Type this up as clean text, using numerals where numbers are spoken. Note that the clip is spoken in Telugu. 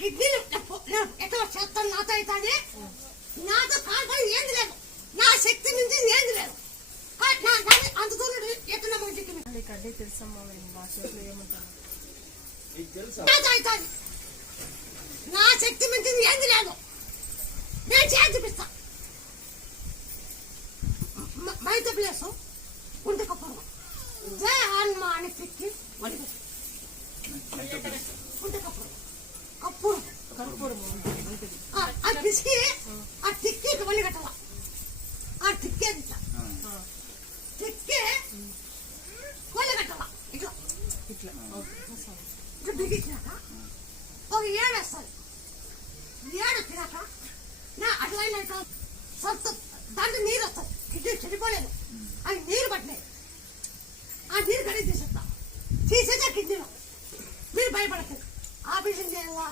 కిడ్నీలు ఎట్లా చేస్తాను నాతో అవుతుంది. నాతో కాల్పడి ఏంది లేదు, నా శక్తి నుంచి ఏంది లేదు. అంత దూరం ఎట్లా కడ్డీ తెలుసమ్మా భాషలో ఏమంటారు అవుతుంది. నా శక్తి నుంచి ఏంది లేదు, నేను చేసి చూపిస్తా. మైత ప్లేసు గుండె కప్పుడు జై హనుమాన్ పిక్కి గుండె కప్పుడు కప్పుడు ఆ పిసికి ఆ తిక్కి వల్లి కట్టాల. ఆ తిక్కే తిక్కే వల్లి కట్టాల. ఇట్లా ఇట్లా ఇట్లా బిగించినాక ఒక ఏడు వేస్తుంది. ఏడు వచ్చినాక నా అట్లా సొంత దాంట్లో నీరు వస్తుంది. కిడ్నీ చెడిపోలేదు, అవి నీరు పట్టలేదు. ఆ నీరు కడిగి తీసేస్తా. తీసేదా కిడ్నీలో మీరు భయపడతారు. ఆపరేషన్ చేయాలా